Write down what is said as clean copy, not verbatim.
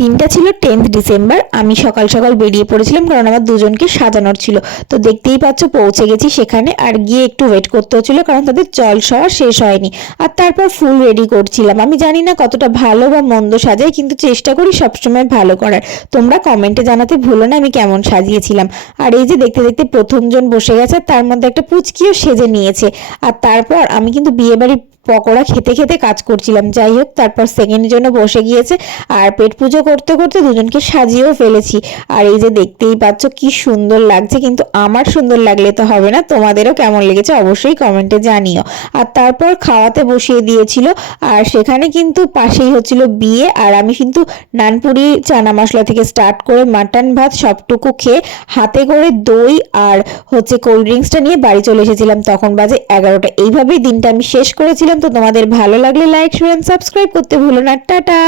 দিনটা ছিল 10th December. আমি সকাল সকাল বেরিয়ে পড়েছিলাম কারণ আমার দুজনকে সাজানোর ছিল। তো দেখতেই পাচ্ছ পৌঁছে গেছি সেখানে, আর গিয়ে একটু ওয়েট করতে হচ্ছিল কারণ তাদের জলসওয়া শেষ হয়নি। আর তারপর ফুল রেডি করছিলাম। আমি জানি না কতটা ভালো বা মন্দ সাজাই, কিন্তু চেষ্টা করি সবসময় ভালো করার। তোমরা কমেন্টে জানাতে ভুলো না আমি কেমন সাজিয়েছিলাম। আর এই যে দেখতে দেখতে প্রথমজন বসে গেছে, তার মধ্যে একটা পুচকিও সেজে নিয়েছে। আর তারপর আমি কিন্তু বিয়েবাড়ির পকোড়া খেতে খেতে কাজ করছিলাম। যাই হোক, তারপর সেকেন্ডের জন্য বসে গিয়েছে। আর পেট পুজো করতে করতে দুজনকে সাজিয়েও ফেলেছি। আর এই যে দেখতেই পাচ্ছ কি সুন্দর লাগছে, কিন্তু আমার সুন্দর লাগলে তো হবে না, তোমাদেরও কেমন লেগেছে অবশ্যই কমেন্টে জানিও। আর তারপর খাওয়াতে বসিয়ে দিয়েছিল। আর সেখানে কিন্তু পাশেই হচ্ছিল বিয়ে। আর আমি কিন্তু নানপুরি চানা মশলা থেকে স্টার্ট করে মাটন ভাত সবটুকু খেয়ে হাতে করে দই আর কোল্ড ড্রিঙ্কসটা নিয়ে বাড়ি চলে এসেছিলাম। তখন বাজে 11টা। এইভাবেই দিনটা আমি শেষ করেছিলাম। তো তোমাদের ভালো লাগলে লাইক শেয়ার এন্ড সাবস্ক্রাইব করতে ভুলো না। টাটা।